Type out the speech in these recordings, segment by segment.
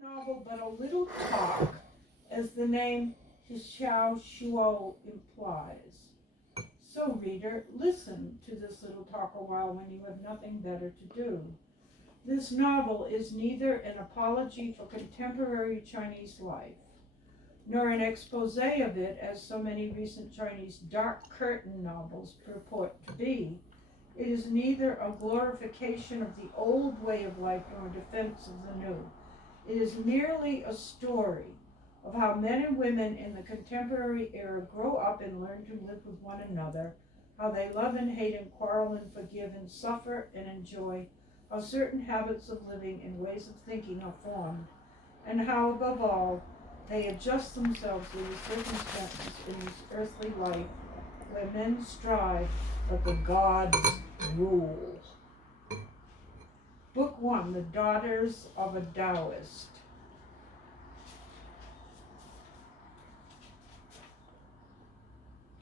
a novel but a little talk, as the name Xiao Shuo implies. So, reader, listen to this little talk a while when you have nothing better to do. This novel is neither an apology for contemporary Chinese life, nor an expose of it, as so many recent Chinese dark curtain novels purport to be. It is neither a glorification of the old way of life nor a defense of the new. It is merely a story of how men and women in the contemporary era grow up and learn to live with one another, how they love and hate and quarrel and forgive and suffer and enjoy, how certain habits of living and ways of thinking are formed, and how, above all, they adjust themselves to the circumstances in this earthly life where men strive but the gods rule. Book 1, The Daughters of a Taoist.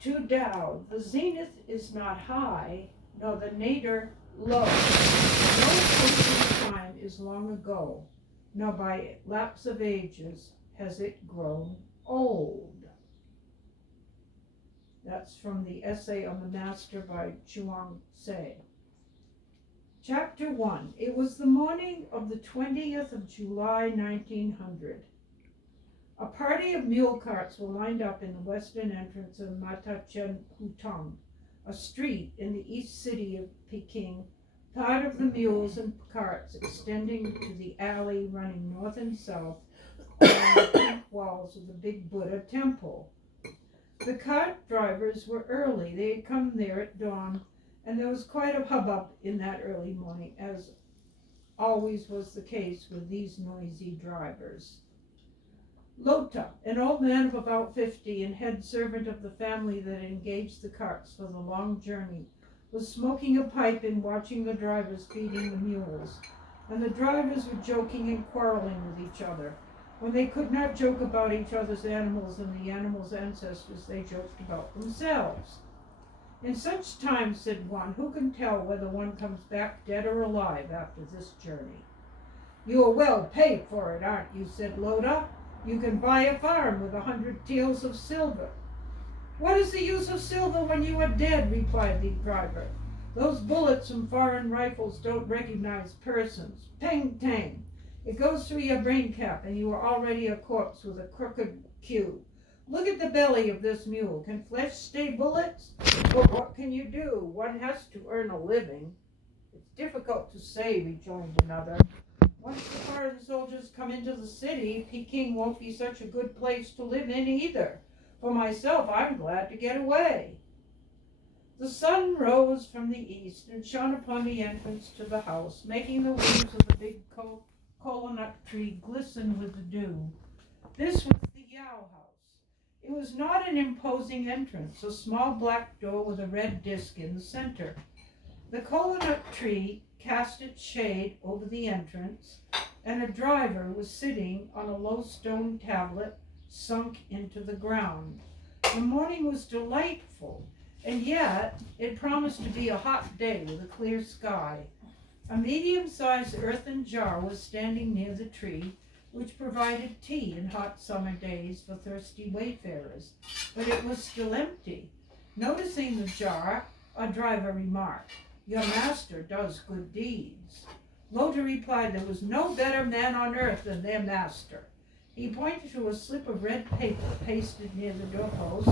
To Tao, the zenith is not high, nor the nadir low. No approaching time is long ago, nor by lapse of ages has it grown old. That's from the essay on the Master by Chuang Tse. Chapter 1. It was the morning of the 20th of July, 1900. A party of mule carts were lined up in the western entrance of Matachen Hutang, a street in the east city of Peking, part of the mules and carts extending to the alley running north and south along the pink walls of the big Buddha temple. The cart drivers were early. They had come there at dawn, and there was quite a hubbub in that early morning, as always was the case with these noisy drivers. Lota, an old man of about 50 and head servant of the family that engaged the carts for the long journey, was smoking a pipe and watching the drivers feeding the mules, and the drivers were joking and quarreling with each other. When they could not joke about each other's animals and the animals' ancestors, they joked about themselves. In such times, said one, who can tell whether one comes back dead or alive after this journey? You are well paid for it, aren't you? Said Lota. You can buy a farm with 100 taels of silver. What is the use of silver when you are dead? Replied the driver. Those bullets from foreign rifles don't recognize persons. Peng tang. It goes through your brain cap and you are already a corpse with a crooked queue. Look at the belly of this mule. Can flesh stay bullets? But what can you do? One has to earn a living. It's difficult to say, rejoined another. Once the foreign soldiers come into the city, Peking won't be such a good place to live in either. For myself, I'm glad to get away. The sun rose from the east and shone upon the entrance to the house, making the leaves of the big coconut tree glisten with the dew. This was the Yao house. It was not an imposing entrance, a small black door with a red disc in the center. The coconut tree cast its shade over the entrance, and a driver was sitting on a low stone tablet sunk into the ground. The morning was delightful, and yet it promised to be a hot day with a clear sky. A medium-sized earthen jar was standing near the tree, which provided tea in hot summer days for thirsty wayfarers, but it was still empty. Noticing the jar, a driver remarked, "Your master does good deeds." Lota replied there was no better man on earth than their master. He pointed to a slip of red paper pasted near the doorpost,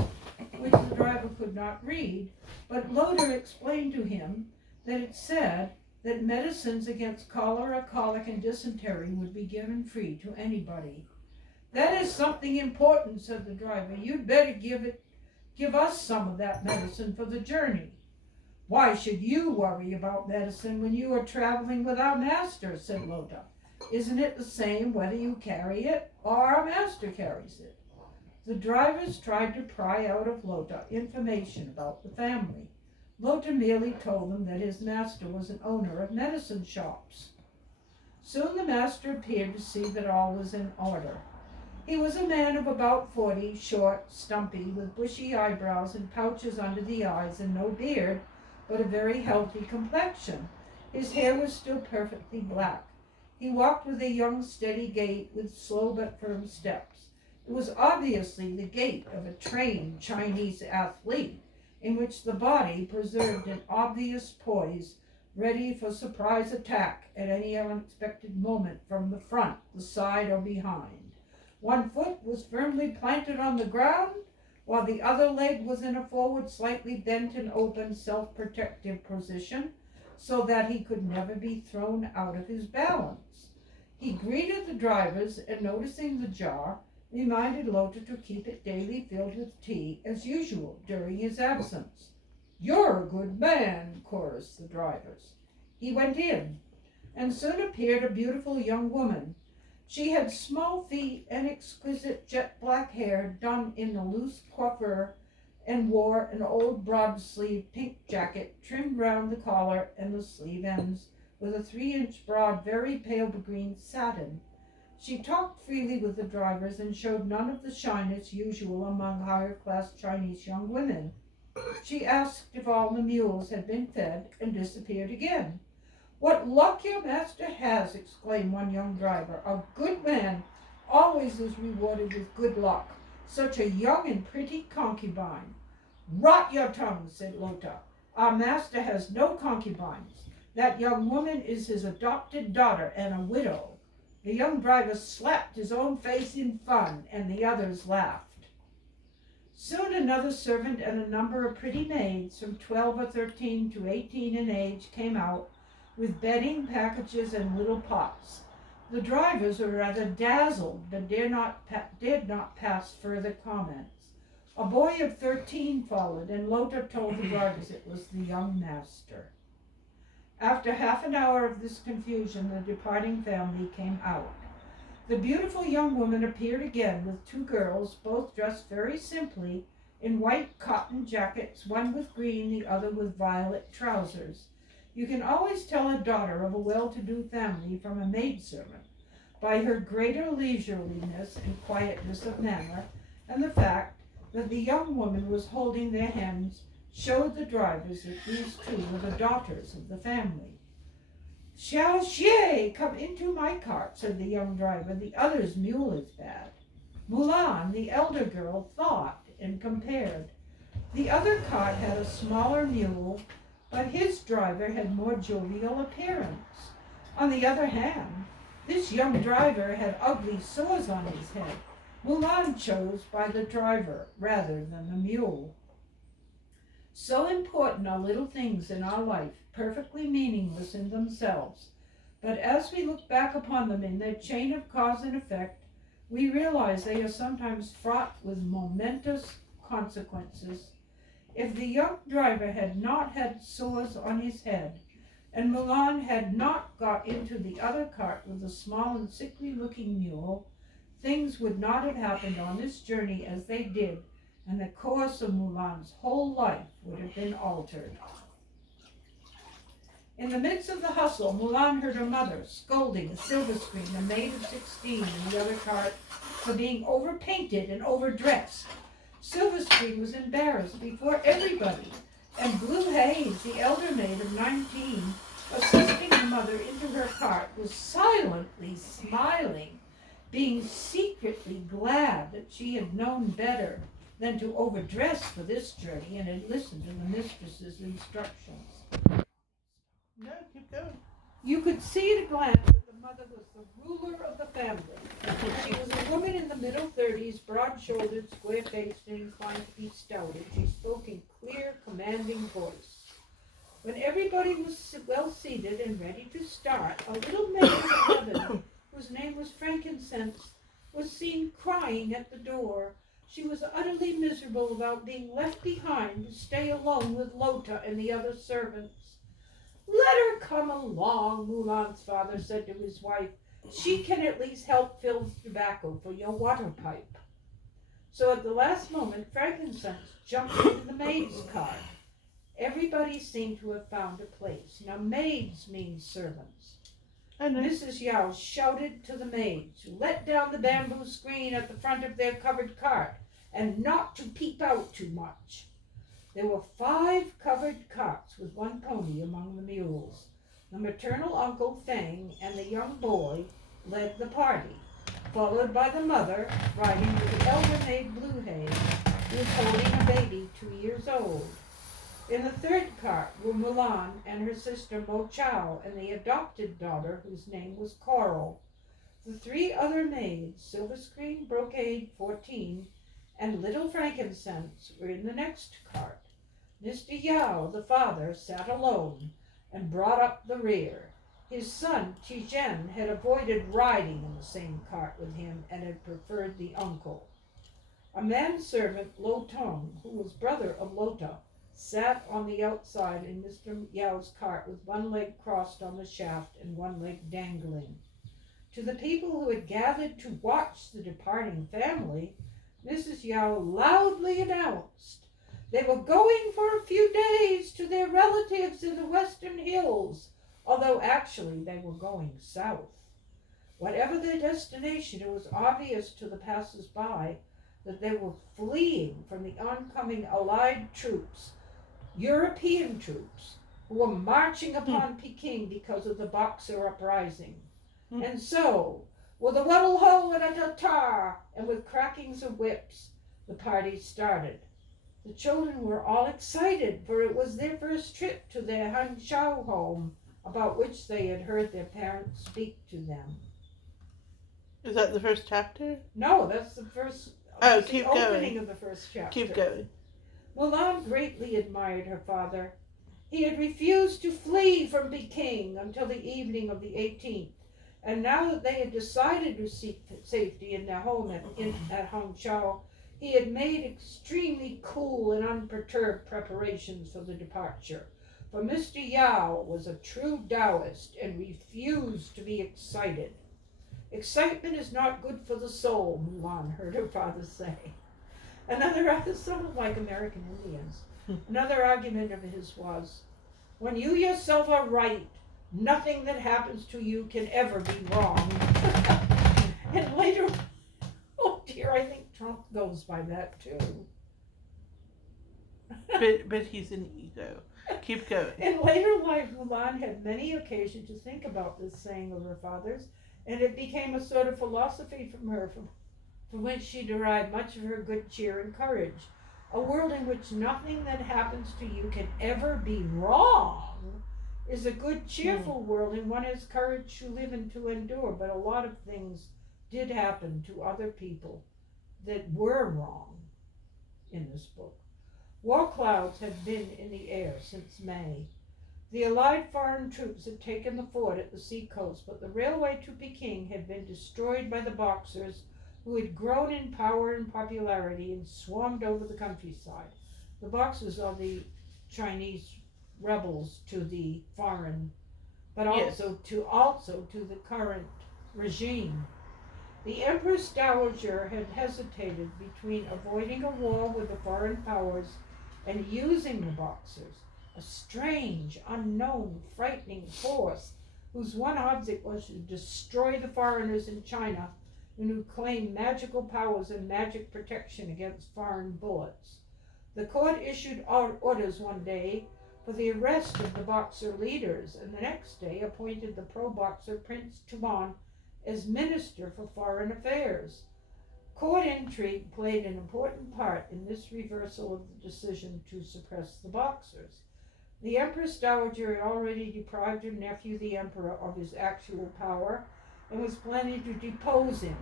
which the driver could not read, but Lota explained to him that it said that medicines against cholera, colic, and dysentery would be given free to anybody. "That is something important," said the driver. "You'd better give us some of that medicine for the journey." "Why should you worry about medicine when you are traveling with our master?" said Lota. "Isn't it the same whether you carry it or our master carries it?" The drivers tried to pry out of Lota information about the family. Lota merely told them that his master was an owner of medicine shops. Soon the master appeared to see that all was in order. He was a man of about 40, short, stumpy, with bushy eyebrows and pouches under the eyes and no beard, but a very healthy complexion. His hair was still perfectly black. He walked with a young, steady gait, with slow but firm steps. It was obviously the gait of a trained Chinese athlete, in which the body preserved an obvious poise, ready for surprise attack at any unexpected moment from the front, the side, or behind. One foot was firmly planted on the ground, while the other leg was in a forward, slightly bent and open, self-protective position, so that he could never be thrown out of his balance. He greeted the drivers, and noticing the jar, reminded Lota to keep it daily filled with tea, as usual, during his absence. "You're a good man," chorused the drivers. He went in, and soon appeared a beautiful young woman. She had small feet and exquisite jet black hair done in a loose coiffure, and wore an old broad-sleeved pink jacket trimmed round the collar and the sleeve ends with a 3-inch broad, very pale green satin. She talked freely with the drivers and showed none of the shyness usual among higher-class Chinese young women. She asked if all the mules had been fed, and disappeared again. "What luck your master has!" exclaimed one young driver. "A good man always is rewarded with good luck. Such a young and pretty concubine." "Rot your tongue," said Lota. "Our master has no concubines. That young woman is his adopted daughter, and a widow." The young driver slapped his own face in fun, and the others laughed. Soon another servant and a number of pretty maids, from 12 or 13 to 18 in age, came out, with bedding, packages, and little pots. The drivers were rather dazzled, but dared not pass further comments. A boy of 13 followed, and Lota told the drivers it was the young master. After half an hour of this confusion, the departing family came out. The beautiful young woman appeared again with 2 girls, both dressed very simply in white cotton jackets, one with green, the other with violet trousers. You can always tell a daughter of a well-to-do family from a maidservant by her greater leisureliness and quietness of manner, and the fact that the young woman was holding their hands showed the drivers that these 2 were the daughters of the family. "Xiao Xie, come into my cart," said the young driver. "The other's mule is bad." Mulan, the elder girl, thought and compared. The other cart had a smaller mule, but his driver had more jovial appearance. On the other hand, this young driver had ugly sores on his head. Mulan chose by the driver rather than the mule. So important are little things in our life, perfectly meaningless in themselves. But as we look back upon them in their chain of cause and effect, we realize they are sometimes fraught with momentous consequences. If the young driver had not had sores on his head, and Mulan had not got into the other cart with the small and sickly-looking mule, things would not have happened on this journey as they did, and the course of Mulan's whole life would have been altered. In the midst of the hustle, Mulan heard her mother scolding a silver screen, a maid of 16 in the other cart, for being overpainted and overdressed. Silver Screen was embarrassed before everybody, and Blue Haze, the elder maid of 19, assisting her mother into her cart, was silently smiling, being secretly glad that she had known better than to overdress for this journey and had listened to the mistress's instructions. No, keep going. You could see at a glance that the mother was the ruler of the family. She was a woman in the middle 30s, broad-shouldered, square-faced, and inclined to be stout, and she spoke in clear, commanding voice. When everybody was well seated and ready to start, a little maid of 11, whose name was Frankincense, was seen crying at the door. She was utterly miserable about being left behind to stay alone with Lota and the other servants. "Let her come along," Mulan's father said to his wife. "She can at least help fill tobacco for your water pipe." So at the last moment, Frankincense jumped into the maid's cart. Everybody seemed to have found a place. Now, maids mean servants. Mrs. Yao shouted to the maids to let down the bamboo screen at the front of their covered cart and not to peep out too much. There were 5 covered carts with 1 pony among the mules. The maternal uncle Feng and the young boy led the party, followed by the mother riding with the elder maid Blue Hay, who was holding a baby 2 years old. In the third cart were Mulan and her sister Mo Chow and the adopted daughter whose name was Coral. The 3 other maids, Silver Screen, Brocade 14, and Little Frankincense, were in the next cart. Mr. Yao, the father, sat alone and brought up the rear. His son, Tijen, had avoided riding in the same cart with him and had preferred the uncle. A manservant, Lo Tong, who was brother of Lota, sat on the outside in Mr. Yao's cart with one leg crossed on the shaft and one leg dangling. To the people who had gathered to watch the departing family, Mrs. Yao loudly announced they were going for a few days to their relatives in the Western Hills, although actually they were going south. Whatever their destination, it was obvious to the passers-by that they were fleeing from the oncoming Allied troops, European troops, who were marching upon Peking because of the Boxer uprising. And so, with a waddle-ho and a ta-ta, and with crackings of whips, the party started. The children were all excited, for it was their first trip to their Hangzhou home, about which they had heard their parents speak to them. Is that the first chapter? No, that's the first. Oh, the keep opening going. of the first chapter. Keep going. Mulan greatly admired her father. He had refused to flee from Peking until the evening of the 18th, and now that they had decided to seek safety in their home at Hangzhou, he had made extremely cool and unperturbed preparations for the departure. For Mr. Yao was a true Taoist and refused to be excited. Excitement is not good for the soul, Mulan heard her father say. Sort of like American Indians. Another argument of his was, when you yourself are right, nothing that happens to you can ever be wrong. And later, oh dear, I think Trump goes by that too. But he's an ego. Keep going. In later life, Mulan had many occasions to think about this saying of her father's, and it became a sort of philosophy from her, from which she derived much of her good cheer and courage. A world in which nothing that happens to you can ever be wrong is a good, cheerful world, and one has courage to live and to endure. But a lot of things did happen to other people that were wrong in this book. War clouds had been in the air since May. The Allied foreign troops had taken the fort at the seacoast, but the railway to Peking had been destroyed by the Boxers, who had grown in power and popularity and swarmed over the countryside. The Boxers are the Chinese rebels to the foreign, but also to the current regime. The Empress Dowager had hesitated between avoiding a war with the foreign powers and using the Boxers, a strange, unknown, frightening force whose one object was to destroy the foreigners in China and who claimed magical powers and magic protection against foreign bullets. The court issued orders one day for the arrest of the Boxer leaders, and the next day appointed the pro-Boxer Prince Tuan as Minister for Foreign Affairs. Court intrigue played an important part in this reversal of the decision to suppress the Boxers. The Empress Dowager had already deprived her nephew, the Emperor, of his actual power and was planning to depose him.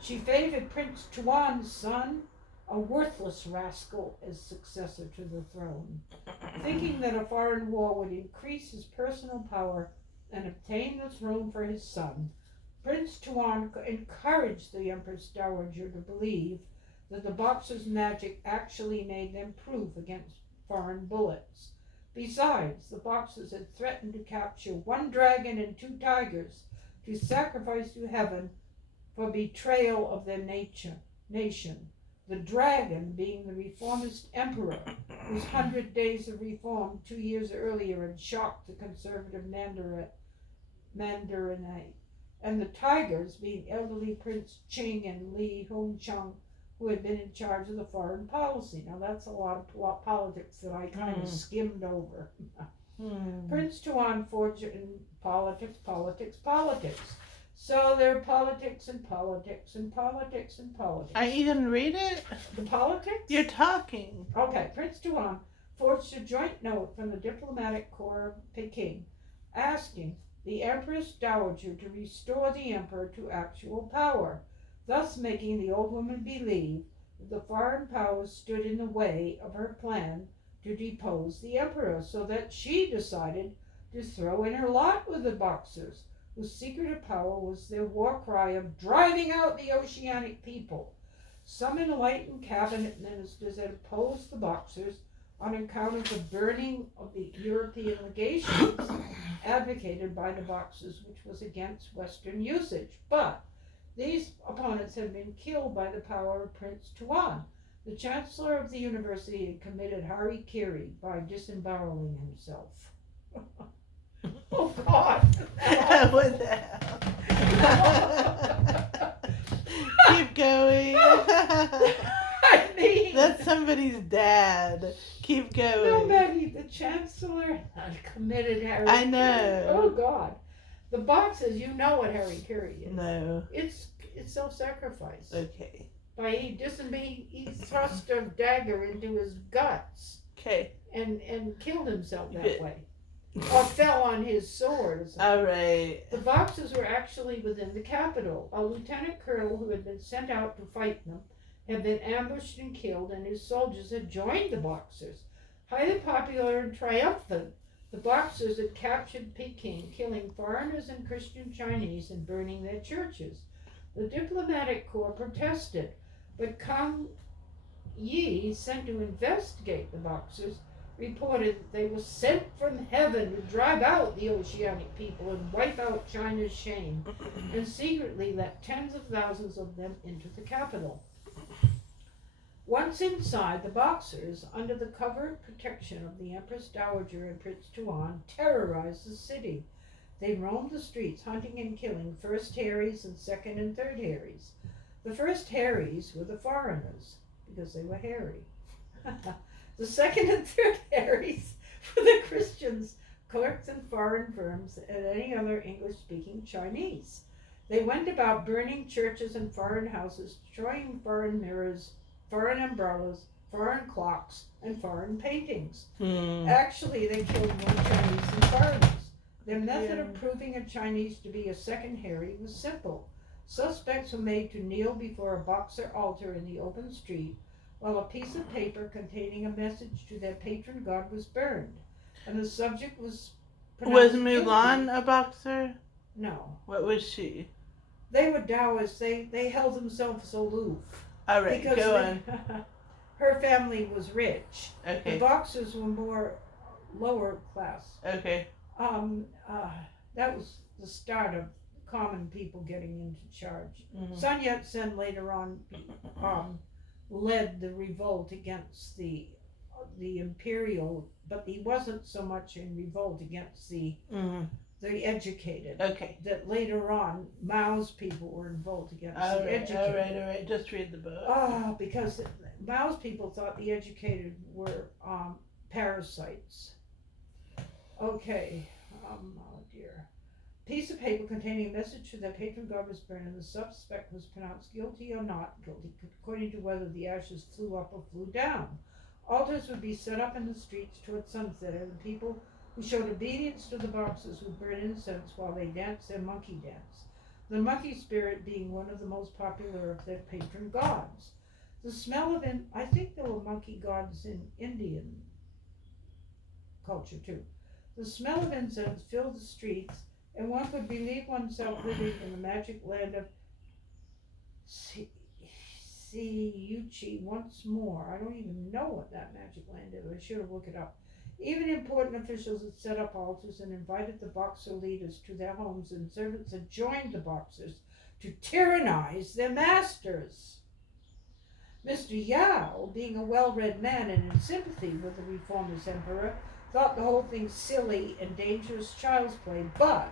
She favored Prince Tuan's son, a worthless rascal, as successor to the throne. Thinking that a foreign war would increase his personal power and obtain the throne for his son, Prince Tuan encouraged the Empress Dowager to believe that the Boxers' magic actually made them proof against foreign bullets. Besides, the Boxers had threatened to capture 1 dragon and 2 tigers to sacrifice to heaven for betrayal of their nation. The dragon being the reformist emperor, whose 100 days of reform 2 years earlier had shocked the conservative Mandarinite, and the tigers being elderly Prince Qing and Li Hongcheng, who had been in charge of the foreign policy. Now that's a lot of politics that I kind of skimmed over. Prince Tuan forged in politics. So there are politics and politics and politics and politics. Are you going to read it? The politics? You're talking. Okay, Prince Tuan forged a joint note from the diplomatic corps of Peking asking the Empress Dowager to restore the emperor to actual power, thus making the old woman believe that the foreign powers stood in the way of her plan to depose the emperor, so that she decided to throw in her lot with the Boxers, whose secret of power was their war cry of driving out the oceanic people. Some enlightened cabinet ministers had opposed the Boxers on account of the burning of the European legations advocated by the Boxers, which was against Western usage. But these opponents had been killed by the power of Prince Tuan. The chancellor of the university had committed harikiri by disemboweling himself. Oh, God! What the hell? Keep going. I mean, That's somebody's dad. Keep going. no, Maggie, the chancellor had committed harikiri. I know. Oh, God. The Boxers, you know what harikiri is. No. It's self-sacrifice. Okay. He thrust a dagger into his guts Okay. and killed himself that Good. way. Or fell on his sword or something. All right. The Boxers were actually within the capital. A lieutenant colonel who had been sent out to fight them had been ambushed and killed, and his soldiers had joined the Boxers. Highly popular and triumphant, the Boxers had captured Peking, killing foreigners and Christian Chinese and burning their churches. The diplomatic corps protested, but Kang Yi, sent to investigate the Boxers, reported that they were sent from heaven to drive out the oceanic people and wipe out China's shame, and secretly let tens of thousands of them into the capital. Once inside, the Boxers, under the covert protection of the Empress Dowager and Prince Tuan, terrorized the city. They roamed the streets, hunting and killing first Harrys and second and third Harrys. The first Harrys were the foreigners, because they were hairy. The second and third Harrys were the Christians, clerks in foreign firms, and any other English-speaking Chinese. They went about burning churches and foreign houses, destroying foreign mirrors, foreign umbrellas, foreign clocks, and foreign paintings. Actually, they killed more Chinese than foreigners. Their method of proving a Chinese to be a second Harry was simple. Suspects were made to kneel before a Boxer altar in the open street, while a piece of paper containing a message to their patron god was burned, and the subject was Was pronounced Mulan guilty. a boxer? No. What was she? They were Taoists. They held themselves aloof. All right, Because go on. her family was rich. The Okay. Boxers were more lower class. Okay. That was the start of common people getting into charge. Mhm. Sun Yat-sen later on led the revolt against the imperial, but he wasn't so much in revolt against the educated. Okay. That later on Mao's people were in revolt against All the right, educated. all right. Just read the book. Because Mao's people thought the educated were parasites. Okay. Oh dear. Piece of paper containing a message to their patron god was burned, and the suspect was pronounced guilty or not guilty, according to whether the ashes flew up or flew down. Altars would be set up in the streets toward sunset, and the people who showed obedience to the Boxers would burn incense while they danced their monkey dance, the monkey spirit being one of the most popular of their patron gods. The smell of I think there were monkey gods in Indian culture too. The smell of incense filled the streets, and one could believe oneself living in the magic land of Siyuchi once more. I don't even know what that magic land is. I should have looked it up. Even important officials had set up altars and invited the Boxer leaders to their homes, and servants had joined the Boxers to tyrannize their masters. Mr. Yao, being a well-read man and in sympathy with the reformist emperor, thought the whole thing silly and dangerous child's play, but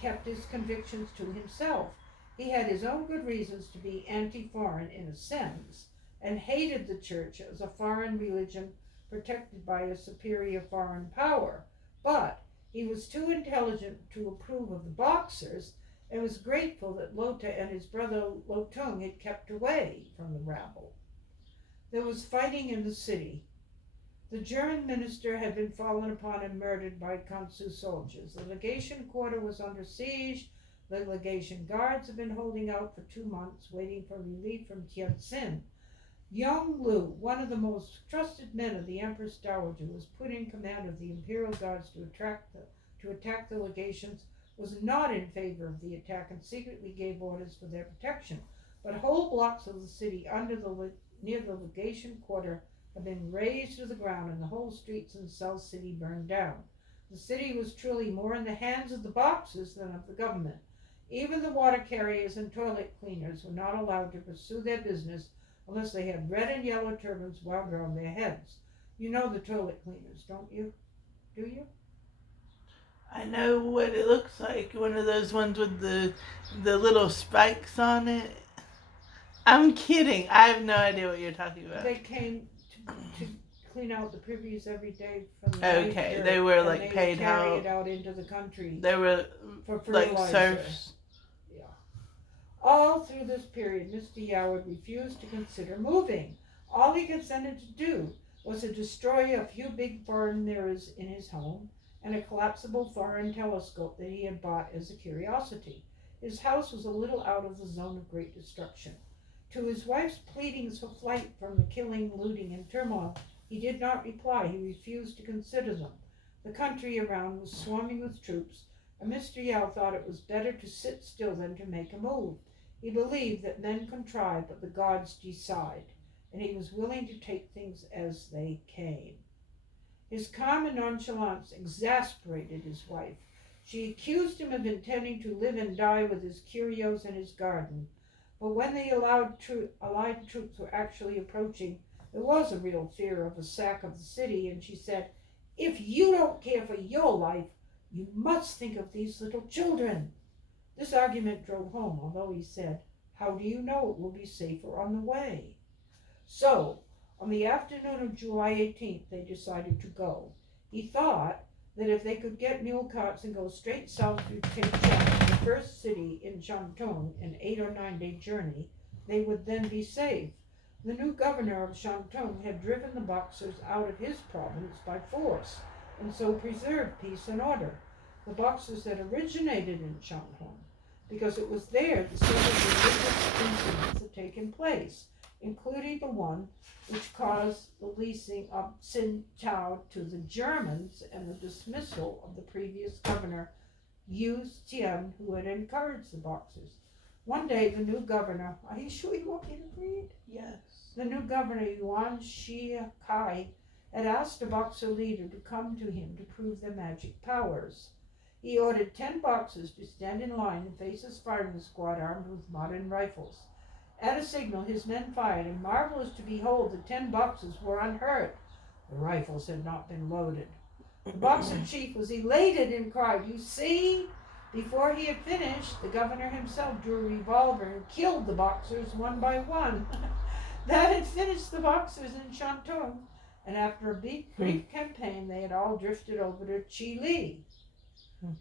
kept his convictions to himself. He had his own good reasons to be anti-foreign in a sense, and hated the church as a foreign religion protected by a superior foreign power. But he was too intelligent to approve of the Boxers and was grateful that Lota and his brother Lotung had kept away from the rabble. There was fighting in the city. The German minister had been fallen upon and murdered by Kansu soldiers. The legation quarter was under siege. The legation guards had been holding out for 2 months, waiting for relief from Tientsin. Yong Lu, one of the most trusted men of the Empress Dowager, was put in command of the imperial guards to attack the legations, was not in favor of the attack and secretly gave orders for their protection. But whole blocks of the city near the legation quarter had been razed to the ground and the whole streets in South City burned down. The city was truly more in the hands of the Boxers than of the government. Even the water carriers and toilet cleaners were not allowed to pursue their business unless they had red and yellow turbans wound around their heads. You know the toilet cleaners, don't you? Do you? I know what it looks like. One of those ones with the little spikes on it. I'm kidding. I have no idea what you're talking about. They came to clean out the privies every day from the Okay, they were like paid carry out. it out into the country. They were for like fertilizer. serfs. Yeah. All through this period, Mr. Yoward refused to consider moving. All he consented to do was to destroy a few big foreign mirrors in his home and a collapsible foreign telescope that he had bought as a curiosity. His house was a little out of the zone of great destruction. To his wife's pleadings for flight from the killing, looting, and turmoil, he did not reply. He refused to consider them. The country around was swarming with troops, and Mr. Yao thought it was better to sit still than to make a move. He believed that men contrive, but the gods decide, and he was willing to take things as they came. His calm and nonchalance exasperated his wife. She accused him of intending to live and die with his curios and his garden. But when the Allied troops were actually approaching, there was a real fear of a sack of the city, and she said, "If you don't care for your life, you must think of these little children." This argument drove home, although he said, "How do you know it will be safer on the way?" So, on the afternoon of July 18th, they decided to go. He thought that if they could get mule carts and go straight south through Taichung, the first city in Shantung, an 8 or 9 day journey, they would then be safe. The new governor of Shantung had driven the Boxers out of his province by force, and so preserved peace and order. The Boxers had originated in Shantung, because it was there the several religious incidents had taken place, including the one which caused the leasing of Tsingtao to the Germans and the dismissal of the previous governor, Yu Xian, who had encouraged the Boxers. One day the new governor, are you sure you want me to read? Yes. The new governor, Yuan Shikai, had asked a Boxer leader to come to him to prove their magic powers. He ordered 10 Boxers to stand in line and face his firing squad armed with modern rifles. At a signal, his men fired, and marvelous to behold, the 10 Boxers were unhurt. The rifles had not been loaded. The Boxer chief was elated and cried, "You see?" Before he had finished, the governor himself drew a revolver and killed the Boxers one by one. That had finished the Boxers in Shantung, and after a brief campaign, they had all drifted over to Chili.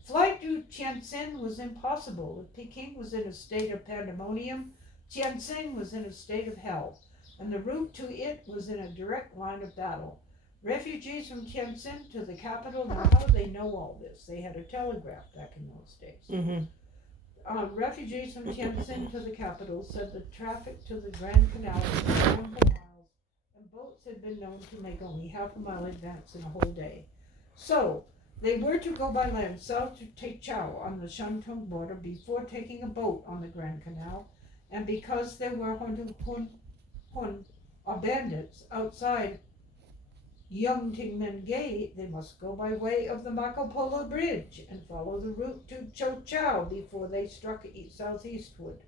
Flight to Tientsin was impossible. If Peking was in a state of pandemonium, Tientsin was in a state of hell, and the route to it was in a direct line of battle. Refugees from Tientsin to the capital, now how do they know all this? They had a telegraph back in those days. Mm-hmm. Refugees from Tientsin to the capital said the traffic to the Grand Canal was long for miles, and boats had been known to make only half a mile advance in a whole day. So, they were to go by land south to Taichung on the Shantung border before taking a boat on the Grand Canal, and because there were Hun or bandits outside Yongtingmen Gate, they must go by way of the Marco Polo Bridge and follow the route to Chouchou before they struck southeastward.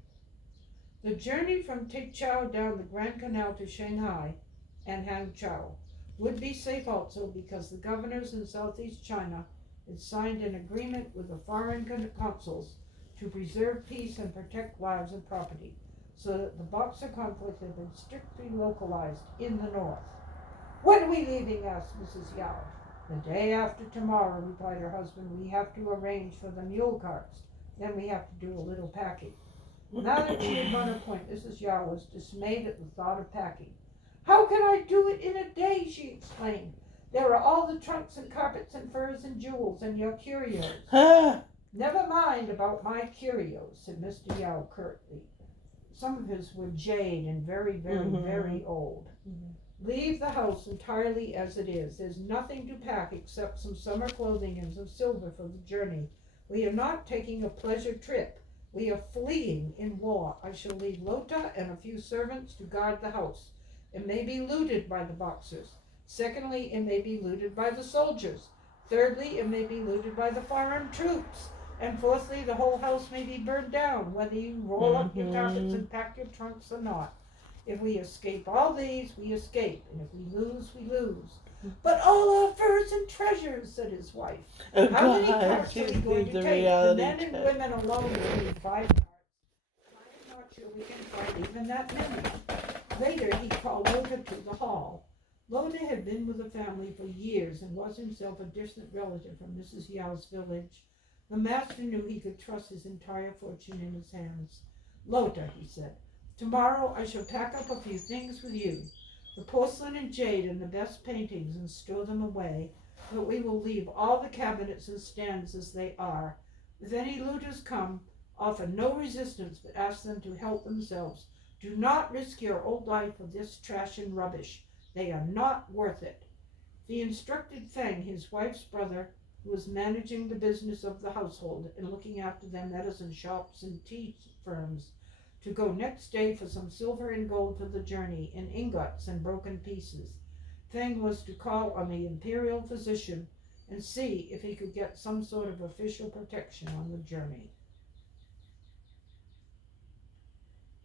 The journey from Taichung down the Grand Canal to Shanghai and Hangzhou would be safe also because the governors in southeast China had signed an agreement with the foreign consuls to preserve peace and protect lives and property, so that the Boxer conflict had been strictly localized in the north. "When are we leaving?" asked Mrs. Yao. The day after tomorrow, replied her husband. We have to arrange for the mule carts. Then we have to do a little packing. Now that she had run her point, Mrs. Yao was dismayed at the thought of packing. How can I do it in a day? She exclaimed. There are all the trunks and carpets and furs and jewels and your curios. Never mind about my curios, said Mr. Yao curtly. Some of his were jade and very, very old. Leave the house entirely as it is. There's nothing to pack except some summer clothing and some silver for the journey. We are not taking a pleasure trip. We are fleeing in war. I shall leave Lota and a few servants to guard the house. It may be looted by the Boxers. Secondly, it may be looted by the soldiers. Thirdly, it may be looted by the foreign troops. And fourthly, the whole house may be burned down, whether you roll up your carpets and pack your trunks or not. If we escape all these, we escape, and if we lose, we lose. But all our furs and treasures, said his wife. Oh, How many God, carts are we going to take? The men and women alone will need 5 carts. I'm not sure we can find even that many. Later, he called Lota to the hall. Lota had been with the family for years and was himself a distant relative from Mrs. Yao's village. The master knew he could trust his entire fortune in his hands. Lota, he said, tomorrow I shall pack up a few things with you, the porcelain and jade and the best paintings, and store them away, but we will leave all the cabinets and stands as they are. If any looters come, offer no resistance, but ask them to help themselves. Do not risk your old life for this trash and rubbish. They are not worth it. He instructed Feng, his wife's brother, who was managing the business of the household and looking after their medicine shops and tea firms, to go next day for some silver and gold for the journey in ingots and broken pieces. Feng was to call on the imperial physician and see if he could get some sort of official protection on the journey.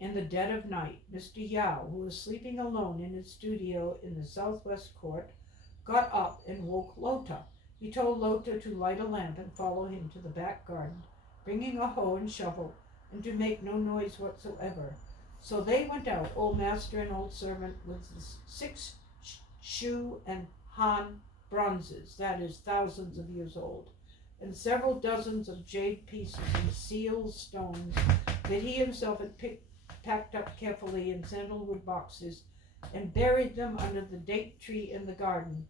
In the dead of night, Mr. Yao, who was sleeping alone in his studio in the southwest court, got up and woke Lota. He told Lota to light a lamp and follow him to the back garden, bringing a hoe and shovel, and to make no noise whatsoever. So they went out, old master and old servant, with the 6 Shu and Han bronzes, that is, thousands of years old, and several dozens of jade pieces and seal stones that he himself had packed up carefully in sandalwood boxes and buried them under the date tree in the garden.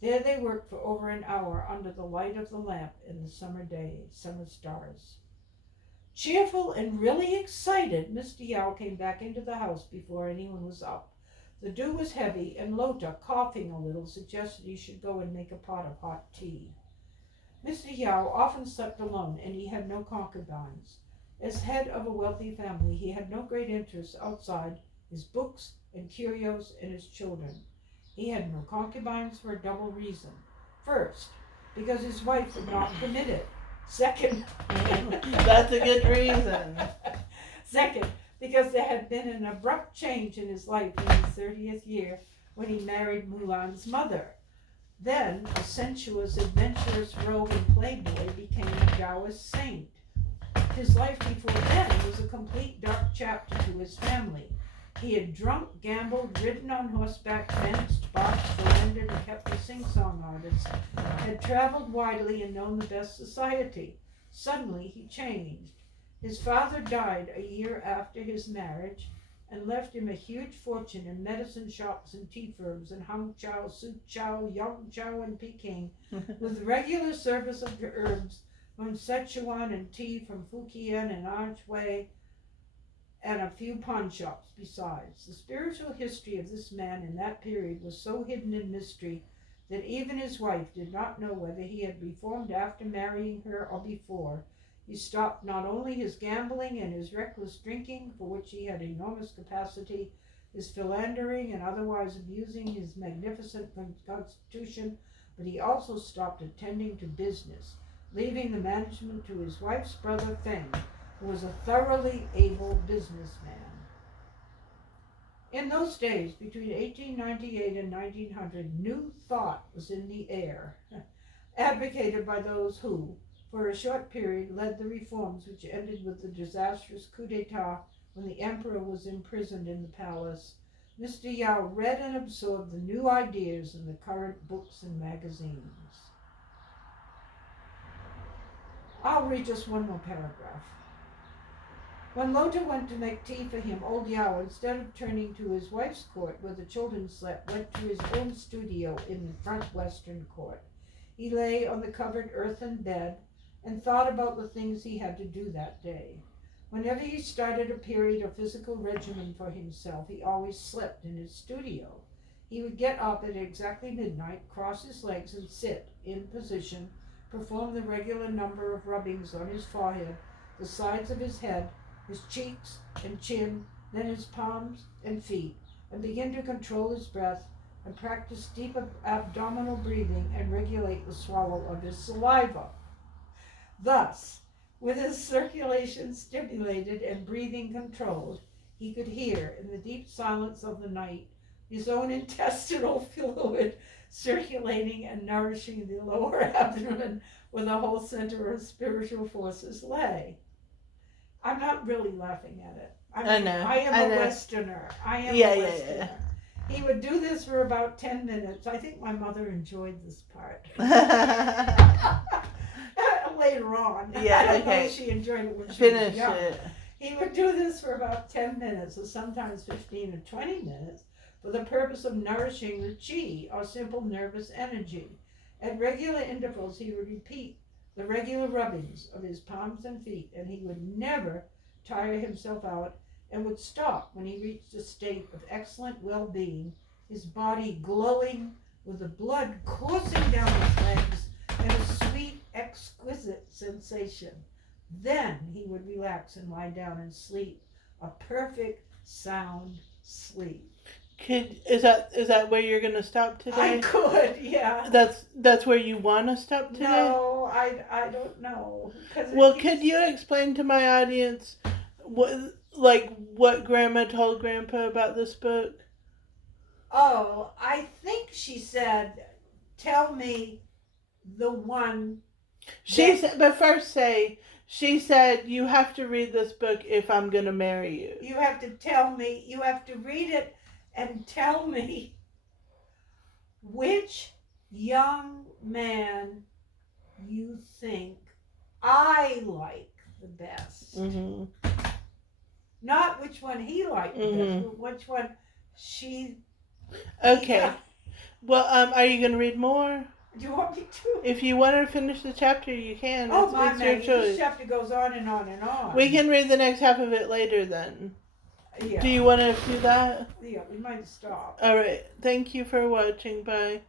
There they worked for over an hour under the light of the lamp in the summer stars. Cheerful and really excited, Mr. Yao came back into the house before anyone was up. The dew was heavy, and Lota, coughing a little, suggested he should go and make a pot of hot tea. Mr. Yao often slept alone, and he had no concubines. As head of a wealthy family, he had no great interests outside his books and curios and his children. He had no concubines for a double reason. First, because his wife would not permit it. Second, that's a good reason. Second, because there had been an abrupt change in his life in his 30th year when he married Mulan's mother. Then, a sensuous, adventurous rogue and playboy became a Taoist saint. His life before then was a complete dark chapter to his family. He had drunk, gambled, ridden on horseback, fenced, boxed, philandered, and kept a sing-song artist, had traveled widely and known the best society. Suddenly he changed. His father died a year after his marriage and left him a huge fortune in medicine shops and tea firms in Hangzhou, Suzhou, Yangzhou, and Peking, with regular service of herbs from Sichuan and tea from Fujian and Anhui, and a few pawn shops besides. The spiritual history of this man in that period was so hidden in mystery that even his wife did not know whether he had reformed after marrying her or before. He stopped not only his gambling and his reckless drinking, for which he had enormous capacity, his philandering and otherwise abusing his magnificent constitution, but he also stopped attending to business, leaving the management to his wife's brother Feng, who was a thoroughly able businessman. In those days, between 1898 and 1900, new thought was in the air, advocated by those who, for a short period, led the reforms which ended with the disastrous coup d'etat when the emperor was imprisoned in the palace. Mr. Yao read and absorbed the new ideas in the current books and magazines. I'll read just one more paragraph. When Lota went to make tea for him, old Yao, instead of turning to his wife's court where the children slept, went to his own studio in the front western court. He lay on the covered earthen bed and thought about the things he had to do that day. Whenever he started a period of physical regimen for himself, he always slept in his studio. He would get up at exactly midnight, cross his legs and sit in position, perform the regular number of rubbings on his forehead, the sides of his head, his cheeks and chin, then his palms and feet, and begin to control his breath and practice deep abdominal breathing and regulate the swallow of his saliva. Thus, with his circulation stimulated and breathing controlled, he could hear in the deep silence of the night his own intestinal fluid circulating and nourishing the lower abdomen where the whole center of spiritual forces lay. I'm not really laughing at it. I know. I am a Westerner. a Westerner. Yeah. He would do this for about 10 minutes. I think my mother enjoyed this part. Later on. Yeah, I don't know okay. if she enjoyed it when she Finish was young. it. He would do this for about 10 minutes, or sometimes 15 or 20 minutes, for the purpose of nourishing the chi, or simple nervous energy. At regular intervals, he would repeat the regular rubbings of his palms and feet, and he would never tire himself out, and would stop when he reached a state of excellent well-being, his body glowing with the blood coursing down his legs, and a sweet, exquisite sensation. Then he would relax and lie down and sleep, a perfect, sound sleep. Is that where you're gonna stop today? I could, yeah. That's where you want to stop today? No, I don't know. Well, could you explain to my audience what Grandma told Grandpa about this book? Oh, I think she said, "Tell me the one." She said, you have to read this book if I'm gonna marry you. You have to tell me. You have to read it and tell me which young man you think I like the best. Mm-hmm. Not which one he liked the best, but which one she... Okay. Yeah. Well, are you going to read more? Do you want me to? If you want to finish the chapter, you can. Oh, it's your choice. This chapter goes on and on and on. We can read the next half of it later then. Yeah. Do you want to do that? Yeah, we might stop. All right. Thank you for watching. Bye.